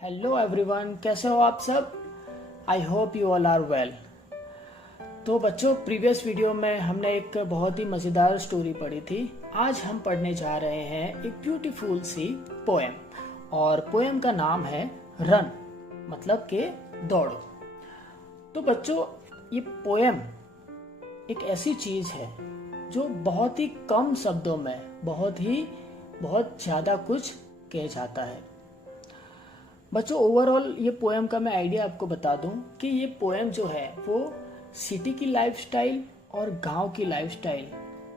Hello everyone, कैसे हो आप सब। I hope you all are well. तो बच्चों, प्रीवियस वीडियो में हमने एक बहुत ही मज़ेदार स्टोरी पढ़ी थी। आज हम पढ़ने जा रहे हैं एक ब्यूटीफुल सी पोएम, और पोएम का नाम है रन, मतलब के दौड़ो। तो बच्चों, ये पोएम एक ऐसी चीज़ है जो बहुत ही कम शब्दों में बहुत ज़्यादा कुछ कह जाता है। बच्चों, ओवरऑल ये पोएम का मैं आइडिया आपको बता दूं कि ये पोएम जो है वो सिटी की लाइफस्टाइल और गांव की लाइफस्टाइल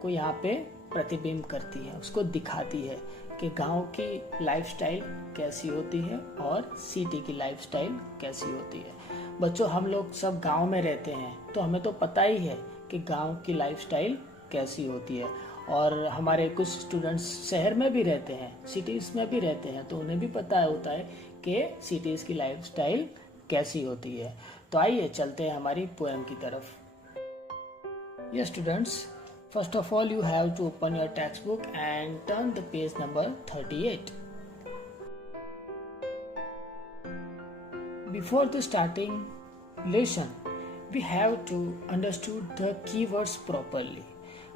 को यहाँ पे प्रतिबिंब करती है, उसको दिखाती है कि गांव की लाइफस्टाइल कैसी होती है और सिटी की लाइफस्टाइल कैसी होती है। बच्चों, हम लोग सब गांव में रहते हैं तो हमें तो पता ही है कि गांव की लाइफस्टाइल कैसी होती है, और हमारे कुछ स्टूडेंट्स शहर में भी रहते हैं, सिटीज़ में भी रहते हैं, तो उन्हें भी पता होता है कि सिटीज़ की लाइफस्टाइल कैसी होती है। तो आइए चलते हैं हमारी पोएम की तरफ। ये students, first of all you have to open your text book and turn the page number 38। Before the starting lesson, we have to understood the keywords properly.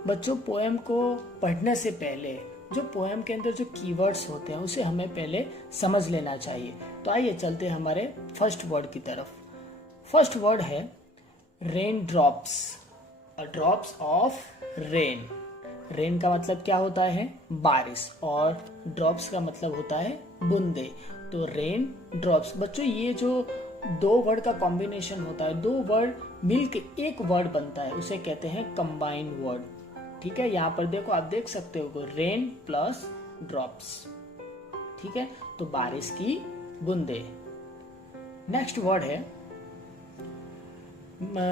बच्चों, पोएम को पढ़ने से पहले जो पोएम के अंदर जो कीवर्ड्स होते हैं उसे हमें पहले समझ लेना चाहिए। तो आइए चलते हैं हमारे फर्स्ट वर्ड की तरफ। फर्स्ट वर्ड है rain drops, drops of rain. Rain का मतलब क्या होता है? बारिश, और ड्रॉप्स का मतलब होता है बूंदे। तो रेन ड्रॉप्स। बच्चों, ये जो दो वर्ड का कॉम्बिनेशन होता है, दो वर्ड मिलके एक वर्ड बनता है, उसे कहते हैं कंबाइंड वर्ड। ठीक है, यहाँ पर देखो, आप देख सकते हो रेन प्लस ड्रॉप्स। ठीक है, तो बारिश की बूंदे। नेक्स्ट वर्ड है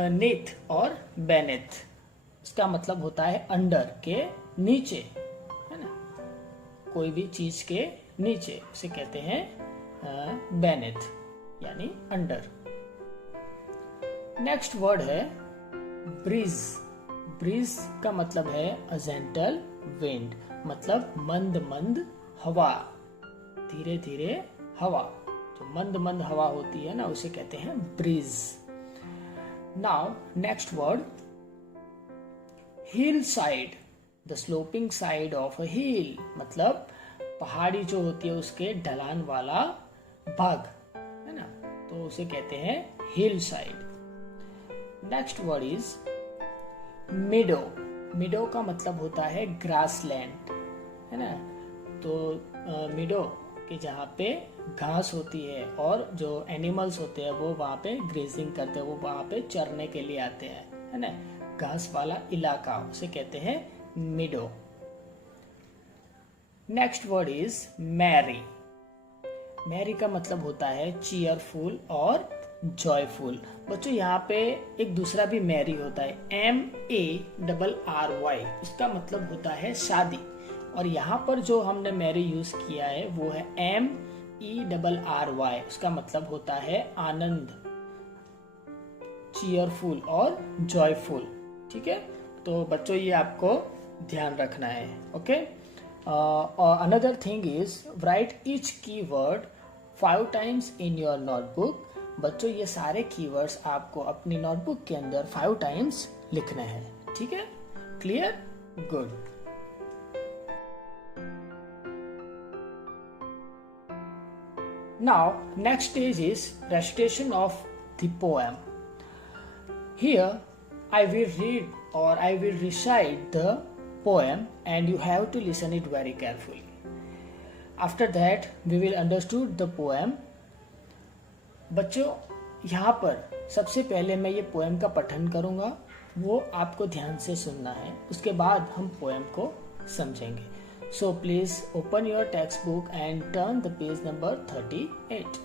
नेथ और बेनेथ। इसका मतलब होता है अंडर, के नीचे, है ना, कोई भी चीज के नीचे, उसे कहते हैं बेनेथ यानी अंडर। नेक्स्ट वर्ड है ब्रीज। ब्रीज का मतलब है अ जेंटल विंड, मतलब मंद मंद हवा, धीरे धीरे हवा। जो मंद मंद हवा होती है ना, उसे कहते हैं breeze. Now next word hill side, the sloping side of a hill, मतलब पहाड़ी जो होती है उसके ढलान वाला भाग, है ना, तो उसे कहते हैं hill side. Next word is meadow. Meadow का मतलब होता है ग्रासलैंड, है ना। तो मिडो कि जहाँ पे घास होती है और जो एनिमल्स होते हैं वो वहाँ पे ग्रेजिंग करते हैं, वो वहाँ पे चरने के लिए आते हैं, है ना। घास वाला इलाका, उसे कहते हैं meadow. Next word is merry. Merry का मतलब होता है चीयरफुल और जॉयफुल। बच्चों, यहाँ पे एक दूसरा भी मैरी होता है, MARRY। इसका मतलब होता है शादी, और यहाँ पर जो हमने मैरी यूज किया है वो है MERRY। उसका मतलब होता है आनंद, चीयरफुल और जॉयफुल। ठीक है, तो बच्चों ये आपको ध्यान रखना है। Okay, another thing is right each keyword 5 times in your notebook. बच्चों, ये सारे कीवर्ड्स आपको अपनी नोटबुक के अंदर 5 times लिखने हैं। ठीक है, clear? Good. Now next stage is recitation of the poem. Here I will read or I will recite the poem and you have to listen it very carefully. After that we will understood the poem. बच्चों, यहाँ पर सबसे पहले मैं ये poem का पठन करूँगा, वो आपको ध्यान से सुनना है, उसके बाद हम पोएम को समझेंगे। So please open your textbook and turn the page number 38.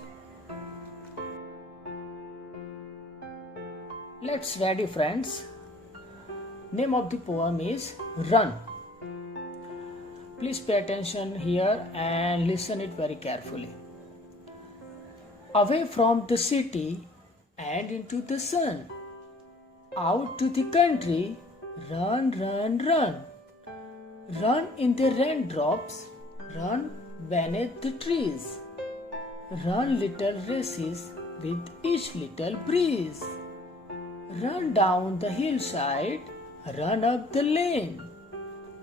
Let's ready, friends. Name of the poem is Run. Please pay attention here and listen it very carefully. Away from the city and into the sun, out to the country, run, run, run. Run in the raindrops, run beneath the trees. Run little races with each little breeze. Run down the hillside, run up the lane.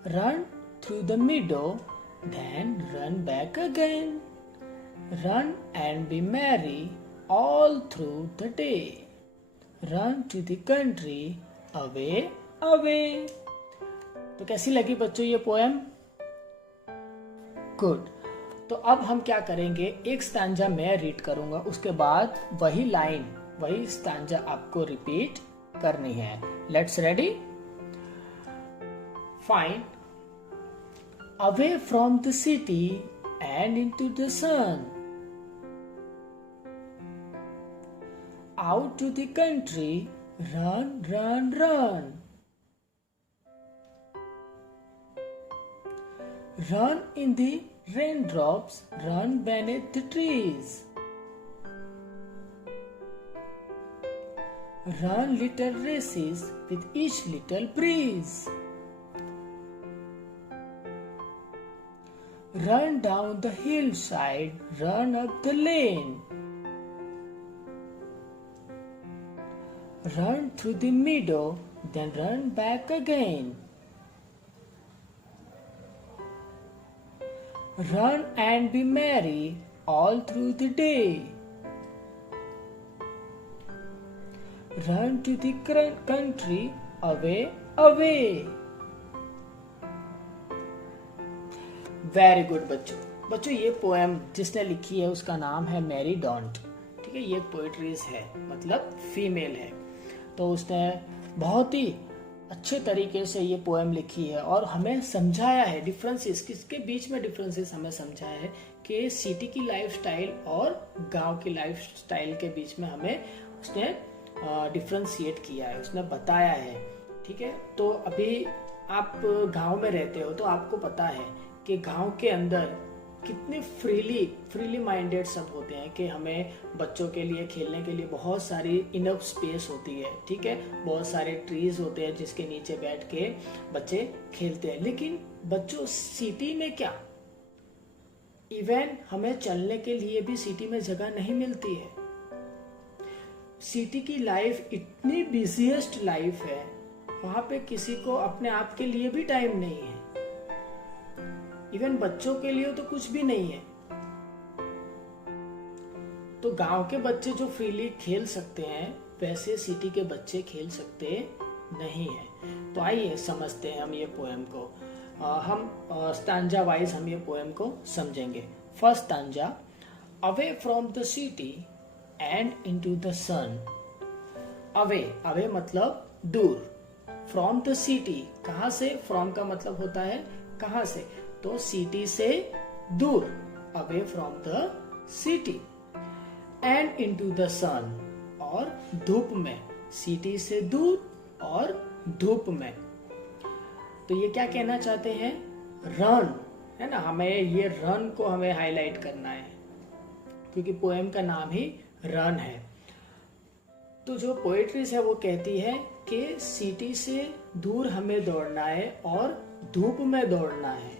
Run through the meadow, then run back again. Run and be merry all through the day. Run to the country, away, away. तो कैसी लगी बच्चों ये poem? Good. तो अब हम क्या करेंगे, एक स्टैंजा मैं रीड करूंगा, उसके बाद वही लाइन वही स्टैंजा आपको रिपीट करनी है। Let's ready. Fine. Away from the city and into the sun, out to the country, run run run. Run in the raindrops, run beneath the trees. Run little races with each little breeze. Run down the hillside, run up the lane. Run through the meadow, then run back again. Run and be merry all through the day. Run to the country, away, away. Very good बच्चों ये poem जिसने लिखी है उसका नाम है Mary don't. ठीक है, ये पोएट्रीज है, मतलब फीमेल है। तो उसने बहुत ही अच्छे तरीके से ये पोएम लिखी है और हमें समझाया है डिफरेंसेस, किसके बीच में डिफरेंसेस हमें समझाया है कि सिटी की लाइफस्टाइल और गांव की लाइफस्टाइल के बीच में हमें उसने डिफरेंशिएट किया है, उसने बताया है। ठीक है, तो अभी आप गांव में रहते हो तो आपको पता है कि गांव के अंदर कितने फ्रीली माइंडेड सब होते हैं कि हमें बच्चों के लिए खेलने के लिए बहुत सारी इनफ स्पेस होती है। ठीक है, बहुत सारे ट्रीज होते हैं जिसके नीचे बैठ के बच्चे खेलते हैं। लेकिन बच्चों सिटी में क्या, इवन हमें चलने के लिए भी सिटी में जगह नहीं मिलती है। सिटी की लाइफ इतनी बिजीएस्ट लाइफ है, वहां पे किसी को अपने आप के लिए भी टाइम नहीं है, इवन बच्चों के लिए तो कुछ भी नहीं है। तो गांव के बच्चे जो फ्रीली खेल सकते हैं वैसे सिटी के बच्चे खेल सकते नहीं हैं। तो आइए समझते हैं हम ये पोएम को। हम स्टैंजा वाइज हम ये पोएम को समझेंगे। First stanza, away from the city and into the sun. Away मतलब दूर, फ्रॉम द सिटी कहां से, फ्रॉम का मतलब होता है कहां से, तो सिटी से दूर, away from the city, and into the sun और धूप में, सिटी से दूर और धूप में। तो ये क्या कहना चाहते हैं, रन, है ना, हमें ये रन को हमें हाईलाइट करना है क्योंकि पोएम का नाम ही रन है। तो जो पोएट्रीज है वो कहती है कि सिटी से दूर हमें दौड़ना है और धूप में दौड़ना है।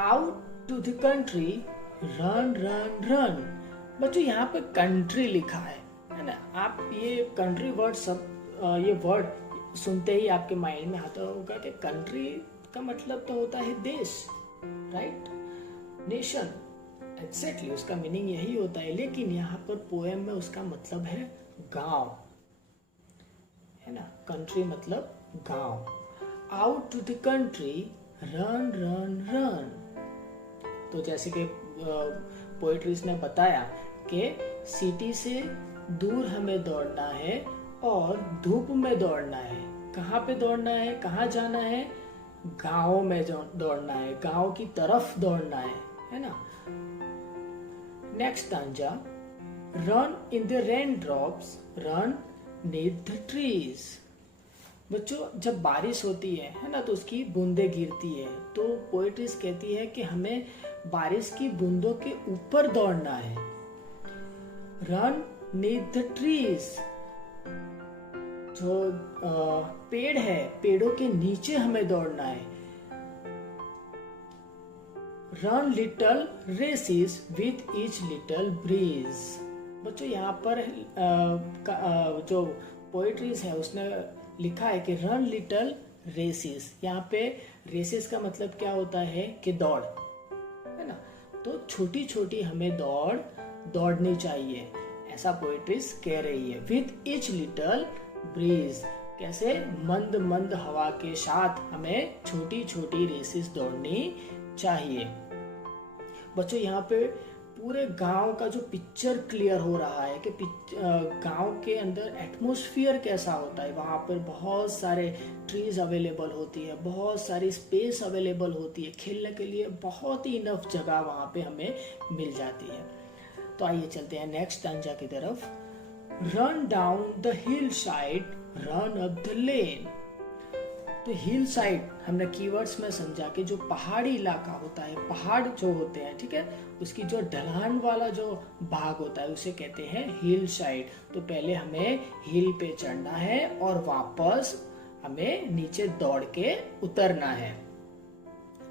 Out to the country, run run run. बच्चों यहाँ पे कंट्री लिखा है ना, आप ये कंट्री वर्ड सब ये वर्ड सुनते ही आपके माइंड में आता होगा कि कंट्री का मतलब तो होता है देश, राइट, नेशन, एक्जेक्टली उसका मीनिंग यही होता है। लेकिन यहाँ पर पोएम में उसका मतलब है गांव, है ना, कंट्री मतलब गांव। Out to the country, run run run. तो जैसे कि पोएट्रीज ने बताया कि सिटी से दूर हमें दौड़ना है और धूप में दौड़ना है। कहाँ पे दौड़ना है, कहाँ जाना है, गाँव में दौड़ना है, गाँव की तरफ दौड़ना है ना। Next stanza, run in the rain drops, run neath the trees. बच्चों जब बारिश होती है ना, तो उसकी बूंदें गिरती है, तो पोएट्रीज कहती है कि हमें बारिश की बूंदों के ऊपर दौड़ना है। रन नीथ द ट्रीज, जो पेड़ है पेड़ों के नीचे हमें दौड़ना है। Run little races with each little breeze. बच्चों यहाँ पर जो पोएट्रीज है उसने लिखा है कि रन लिटल रेसिस। यहाँ पे रेसिस का मतलब क्या होता है कि दौड़, है ना। तो छोटी छोटी हमें दौड़नी चाहिए, ऐसा पोएट्रीज कह रही है। विथ ईच लिटल ब्रीज, कैसे? मंद मंद हवा के साथ हमें छोटी छोटी रेसिस दौड़नी चाहिए। बच्चों यहाँ पे पूरे गांव का जो पिक्चर क्लियर हो रहा है कि गांव के अंदर एटमॉस्फेयर कैसा होता है। वहां पर बहुत सारे ट्रीज अवेलेबल होती है, बहुत सारी स्पेस अवेलेबल होती है, खेलने के लिए बहुत ही इनफ जगह वहां पे हमें मिल जाती है। तो आइए चलते हैं नेक्स्ट स्टैंजा की तरफ। Run down the hill side, run up the lane. तो हिल साइड हमने कीवर्ड्स में समझा कि जो पहाड़ी इलाका होता है, पहाड़ जो होते हैं, ठीक है, उसकी जो ढलान वाला जो भाग होता है उसे कहते हैं हिल साइड। तो पहले हमें हिल पे चढ़ना है और वापस हमें नीचे दौड़ के उतरना है।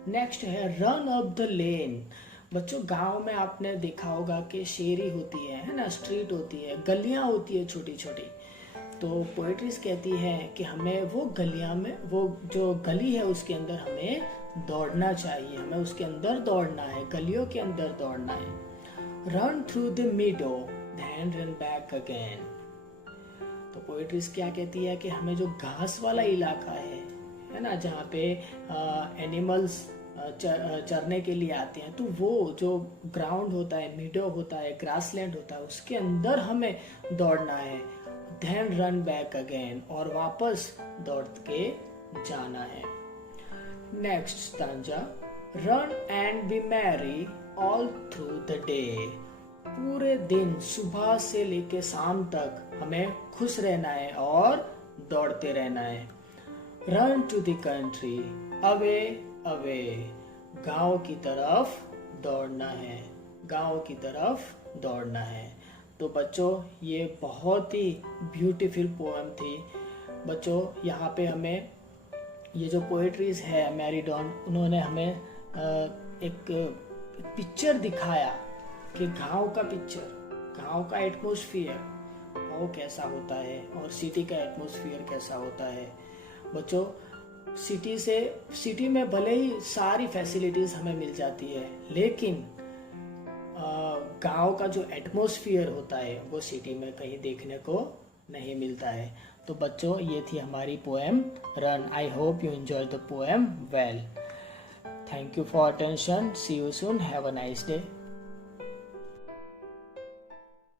नेक्स्ट है रन अप द लेन। बच्चों गांव में आपने देखा होगा कि शेरी होती है ना, स्ट्रीट होती है, गलियां होती है छोटी छोटी। तो पोएट्रीज कहती है कि हमें वो गलियां में, वो जो गली है उसके अंदर हमें दौड़ना चाहिए, हमें उसके अंदर दौड़ना है, गलियों के अंदर दौड़ना है। Run through the meadow then run back again. तो पोएट्रीज क्या कहती है कि हमें जो घास वाला इलाका है ना, जहाँ पे एनिमल्स चरने के लिए आते हैं, तो वो जो ग्राउंड होता है, मीडो होता है, ग्रासलैंड होता है, उसके अंदर हमें दौड़ना है। Then run back again, और वापस दौड़ के जाना है। Next stanza, run and B Mary all through the day. पूरे दिन सुबह से लेके शाम तक हमें खुश रहना है और दौड़ते रहना है। Run to the country, away away, गांव की तरफ दौड़ना है, गांव की तरफ दौड़ना है। तो बच्चों ये बहुत ही ब्यूटीफुल पोएम थी। बच्चों यहाँ पे हमें ये जो पोएट्रीज है मैरी डॉन, उन्होंने हमें एक पिक्चर दिखाया कि गांव का पिक्चर, गांव का एटमॉस्फेयर वो कैसा होता है और सिटी का एटमॉस्फेयर कैसा होता है। बच्चों सिटी में भले ही सारी फैसिलिटीज हमें मिल जाती है, लेकिन गांव का जो एटमॉस्फेयर होता है वो सिटी में कहीं देखने को नहीं मिलता है। तो बच्चों ये थी हमारी poem run. I hope you enjoy the poem well. Thank you for attention. See you soon. Have a nice day.